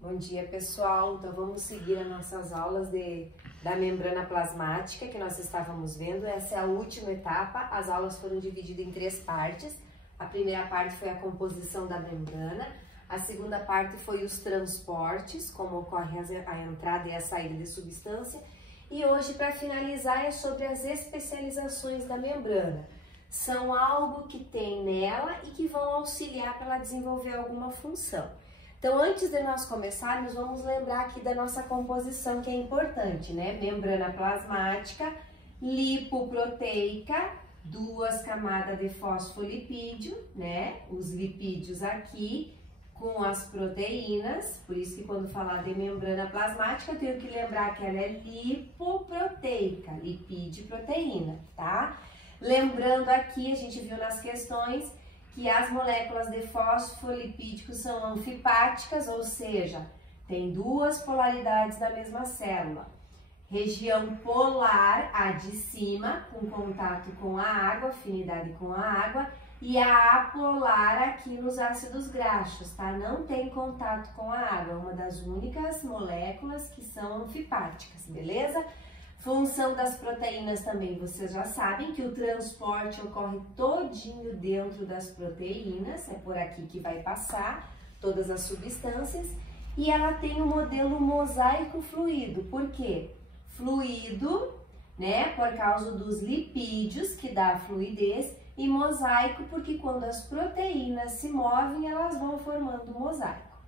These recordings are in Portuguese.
Bom dia, pessoal. Então vamos seguir as nossas aulas da membrana plasmática que nós estávamos vendo. Essa é a última etapa. As aulas foram divididas em 3 partes. A primeira parte foi a composição da membrana. A segunda parte foi os transportes, como ocorre a entrada e a saída de substância. E hoje, para finalizar, é sobre as especializações da membrana. São algo que tem nela e que vão auxiliar para ela desenvolver alguma função. Então, antes de nós começarmos, vamos lembrar aqui da nossa composição, que é importante, né? Membrana plasmática, lipoproteica, 2 camadas de fosfolipídio, né? Os lipídios aqui com as proteínas, por isso que quando falar de membrana plasmática, eu tenho que lembrar que ela é lipoproteica, lipídio e proteína, tá? Lembrando aqui, a gente viu nas questões que as moléculas de fosfolipídicos são anfipáticas, ou seja, tem 2 polaridades da mesma célula. Região polar, a de cima, com contato com a água, afinidade com a água, e a apolar aqui nos ácidos graxos, tá? Não tem contato com a água, é uma das únicas moléculas que são anfipáticas, beleza? Função das proteínas também, vocês já sabem que o transporte ocorre todinho dentro das proteínas, é por aqui que vai passar todas as substâncias, e ela tem o modelo mosaico fluido. Por quê? Fluido, né, por causa dos lipídios, que dá a fluidez, e mosaico, porque quando as proteínas se movem, elas vão formando mosaico.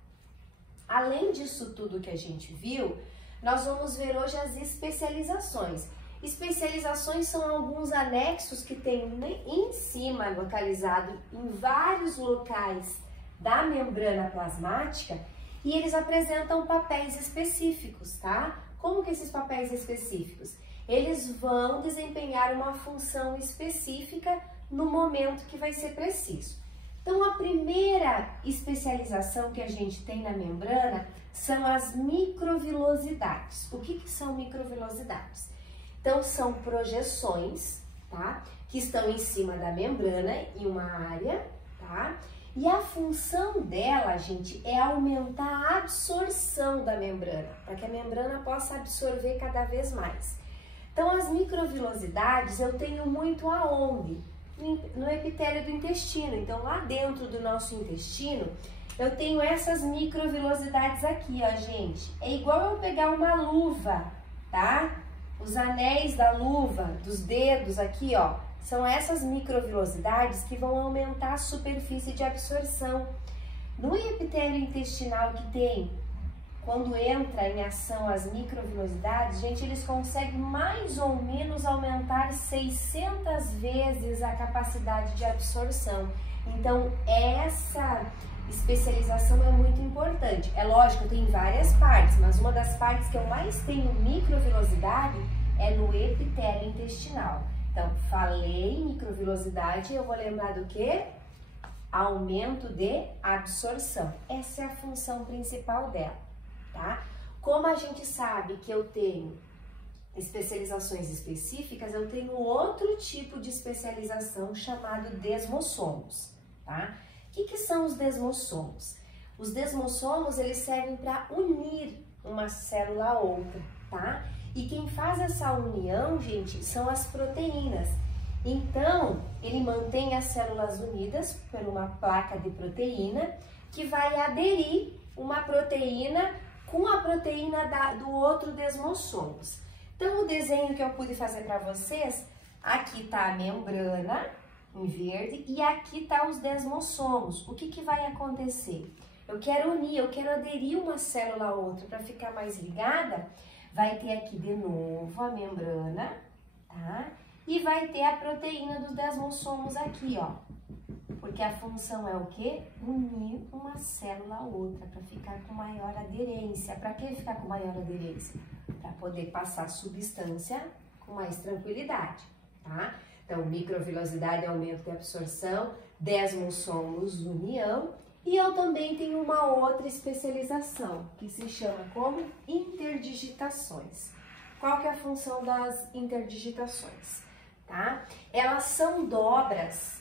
Além disso tudo que a gente viu, nós vamos ver hoje as especializações. Especializações são alguns anexos que tem em cima, localizado em vários locais da membrana plasmática, e eles apresentam papéis específicos, tá? Como que esses papéis específicos? Eles vão desempenhar uma função específica no momento que vai ser preciso. Então, a primeira especialização que a gente tem na membrana são as microvilosidades. O que são microvilosidades? Então, são projeções, tá? Que estão em cima da membrana, em uma área, tá? E a função dela, gente, é aumentar a absorção da membrana, para que a membrana possa absorver cada vez mais. Então, as microvilosidades eu tenho muito aonde? No epitélio do intestino. Então, lá dentro do nosso intestino, eu tenho essas microvilosidades aqui, ó, gente. É igual eu pegar uma luva, tá? Os anéis da luva, dos dedos aqui, ó, são essas microvilosidades que vão aumentar a superfície de absorção. No epitélio intestinal que tem, quando entra em ação as microvilosidades, gente, eles conseguem mais ou menos aumentar 600 vezes a capacidade de absorção. Então, essa especialização é muito importante. É lógico, tem várias partes, mas uma das partes que eu mais tenho microvilosidade é no epitélio intestinal. Então, falei em microvilosidade, eu vou lembrar do quê? Aumento de absorção. Essa é a função principal dela, tá? Como a gente sabe que eu tenho especializações específicas, eu tenho outro tipo de especialização chamado desmossomos, tá? O que são os desmossomos? Os desmossomos, eles servem para unir uma célula a outra, tá? E quem faz essa união, gente, são as proteínas. Então, ele mantém as células unidas por uma placa de proteína que vai aderir uma proteína com a proteína do outro desmossomos. Então, o desenho que eu pude fazer para vocês, aqui tá a membrana em verde e aqui tá os desmossomos. O que vai acontecer? Eu quero unir, eu quero aderir uma célula a outra para ficar mais ligada. Vai ter aqui de novo a membrana, tá? E vai ter a proteína dos desmossomos aqui, ó. Porque a função é o quê? Unir uma célula a outra para ficar com maior aderência. Para que ficar com maior aderência? Para poder passar substância com mais tranquilidade, tá? Então, microvilosidade, aumento de absorção, desmossomos, união. E eu também tenho uma outra especialização, que se chama como interdigitações. Qual que é a função das interdigitações? Tá? Elas são dobras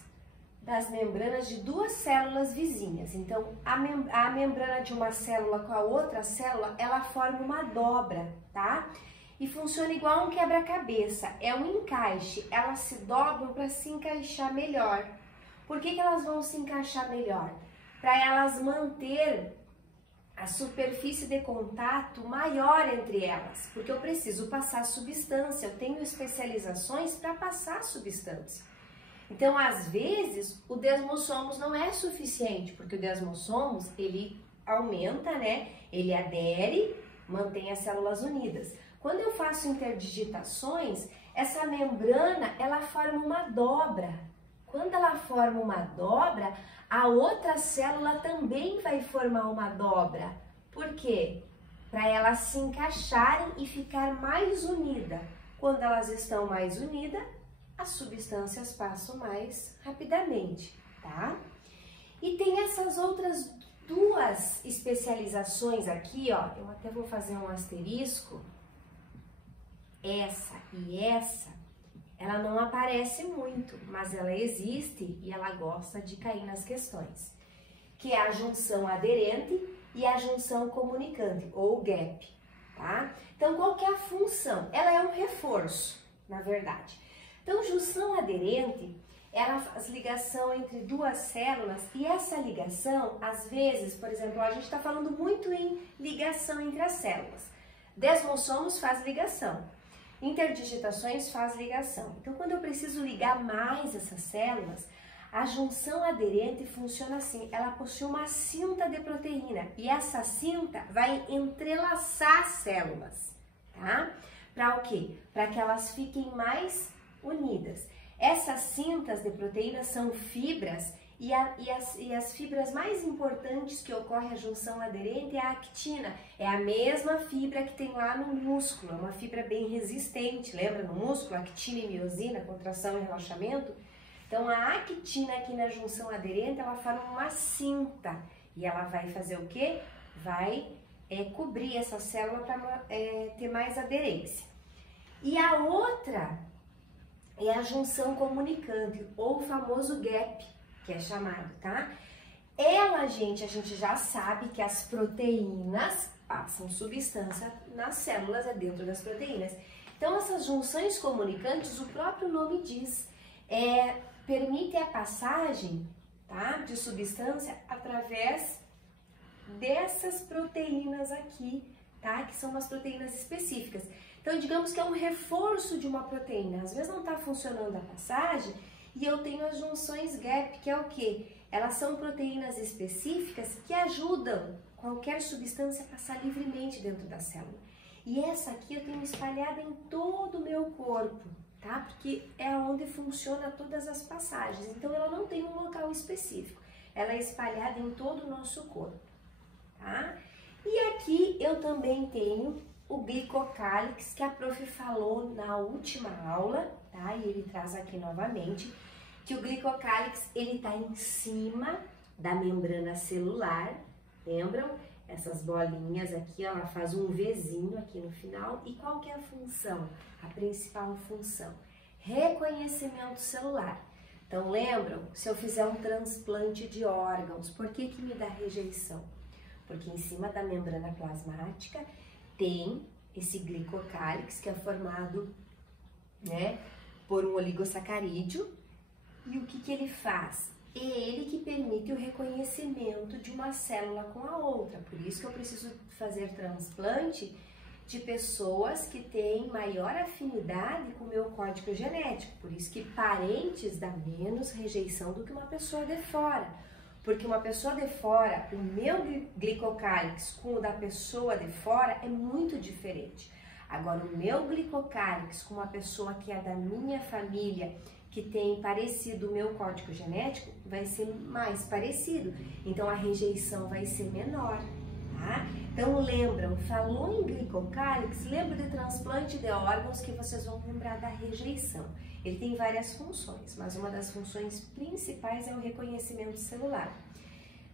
das membranas de duas células vizinhas. Então, a membrana de uma célula com a outra célula, ela forma uma dobra, tá? E funciona igual um quebra-cabeça, é um encaixe, elas se dobram para se encaixar melhor. Por que elas vão se encaixar melhor? Para elas manter a superfície de contato maior entre elas, porque eu preciso passar substância, eu tenho especializações para passar substância. Então, às vezes, o desmossomos não é suficiente, porque o desmossomos, ele aumenta, né? Ele adere, mantém as células unidas. Quando eu faço interdigitações, essa membrana, ela forma uma dobra. Quando ela forma uma dobra, a outra célula também vai formar uma dobra. Por quê? Para elas se encaixarem e ficar mais unidas. Quando elas estão mais unidas, as substâncias passam mais rapidamente, tá? E tem essas outras duas especializações aqui, ó. Eu até vou fazer um asterisco. Essa e essa, ela não aparece muito, mas ela existe e ela gosta de cair nas questões, que é a junção aderente e a junção comunicante, ou gap, tá? Então, qual que é a função? Ela é um reforço, na verdade. Então, junção aderente, ela faz ligação entre duas células e essa ligação, às vezes, por exemplo, a gente está falando muito em ligação entre as células. Desmossomos faz ligação. Interdigitações faz ligação. Então, quando eu preciso ligar mais essas células, a junção aderente funciona assim. Ela possui uma cinta de proteína e essa cinta vai entrelaçar as células, tá? Para o quê? Para que elas fiquem mais unidas. Essas cintas de proteínas são fibras e as fibras mais importantes que ocorre a junção aderente é a actina. É a mesma fibra que tem lá no músculo, é uma fibra bem resistente. Lembra no músculo? Actina e miosina, contração e relaxamento? Então a actina aqui na junção aderente, ela forma uma cinta e ela vai fazer o quê? Vai cobrir essa célula para ter mais aderência. E a outra é a junção comunicante, ou o famoso gap, que é chamado, tá? Ela, gente, a gente já sabe que as proteínas passam substância nas células, dentro das proteínas. Então, essas junções comunicantes, o próprio nome diz, permite a passagem, tá, de substância através dessas proteínas aqui, tá? Que são umas proteínas específicas. Então, digamos que é um reforço de uma proteína. Às vezes não está funcionando a passagem e eu tenho as junções gap, que é o quê? Elas são proteínas específicas que ajudam qualquer substância a passar livremente dentro da célula. E essa aqui eu tenho espalhada em todo o meu corpo, tá? Porque é onde funciona todas as passagens. Então, ela não tem um local específico. Ela é espalhada em todo o nosso corpo, tá? E aqui eu também tenho o glicocálix, que a prof falou na última aula, tá? E ele traz aqui novamente, que o glicocálix, ele tá em cima da membrana celular, lembram? Essas bolinhas aqui, ela faz um Vzinho aqui no final. E qual que é a função? A principal função? Reconhecimento celular. Então, lembram? Se eu fizer um transplante de órgãos, por que que me dá rejeição? Porque em cima da membrana plasmática tem esse glicocálix que é formado, né, por um oligosacarídeo. E o que que ele faz? É ele que permite o reconhecimento de uma célula com a outra. Por isso que eu preciso fazer transplante de pessoas que têm maior afinidade com o meu código genético. Por isso que parentes dão menos rejeição do que uma pessoa de fora. Porque uma pessoa de fora, o meu glicocálix com o da pessoa de fora é muito diferente. Agora, o meu glicocálix com uma pessoa que é da minha família, que tem parecido o meu código genético, vai ser mais parecido. Então, a rejeição vai ser menor, tá? Então, lembram, falou em glicocálix, lembra de transplante de órgãos que vocês vão lembrar da rejeição. Ele tem várias funções, mas uma das funções principais é o reconhecimento celular.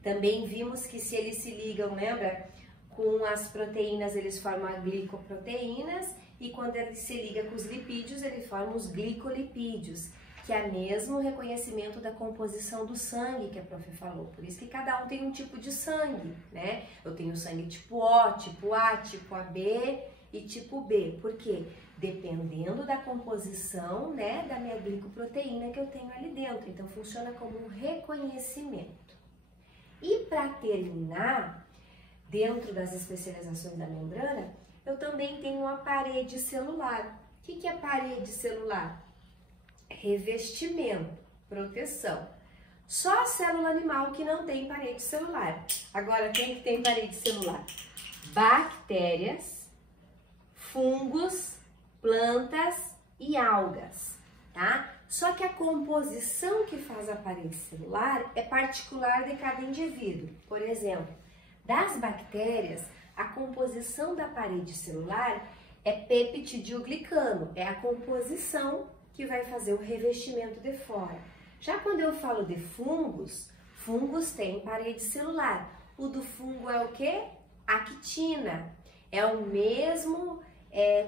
Também vimos que se eles se ligam, lembra? Com as proteínas, eles formam glicoproteínas, e quando ele se liga com os lipídios, ele forma os glicolipídios, que é mesmo o reconhecimento da composição do sangue que a prof falou. Por isso que cada um tem um tipo de sangue, né? Eu tenho sangue tipo O, tipo A, tipo AB e tipo B. Por quê? Dependendo da composição, né, da minha glicoproteína que eu tenho ali dentro. Então, funciona como um reconhecimento. E para terminar, dentro das especializações da membrana, eu também tenho a parede celular. O que é parede celular? Revestimento, proteção. Só a célula animal que não tem parede celular. Agora, quem que tem parede celular? Bactérias, fungos, plantas e algas, tá? Só que a composição que faz a parede celular é particular de cada indivíduo. Por exemplo, das bactérias, a composição da parede celular é peptidoglicano, é a composição que vai fazer o revestimento de fora. Já quando eu falo de fungos, fungos têm parede celular. O do fungo é o quê? Actina. É o mesmo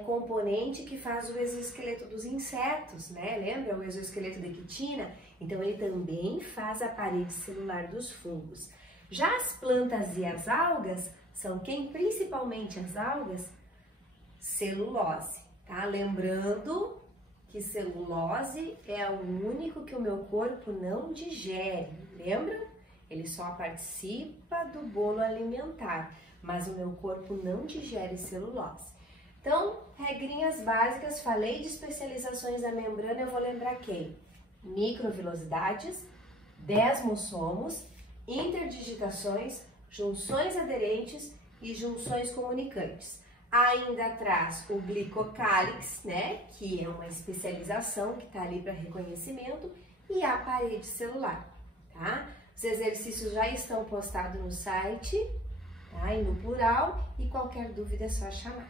componente que faz o exoesqueleto dos insetos, né? Lembra o exoesqueleto de quitina? Então, ele também faz a parede celular dos fungos. Já as plantas e as algas são quem? Principalmente as algas? Celulose, tá? Lembrando que celulose é o único que o meu corpo não digere, lembra? Ele só participa do bolo alimentar, mas o meu corpo não digere celulose. Então, regrinhas básicas, falei de especializações da membrana, eu vou lembrar quem? Microvilosidades, desmossomos, interdigitações, junções aderentes e junções comunicantes. Ainda traz o glicocálix, né, que é uma especialização que está ali para reconhecimento, e a parede celular, tá? Os exercícios já estão postados no site, tá? E no plural, e qualquer dúvida é só chamar.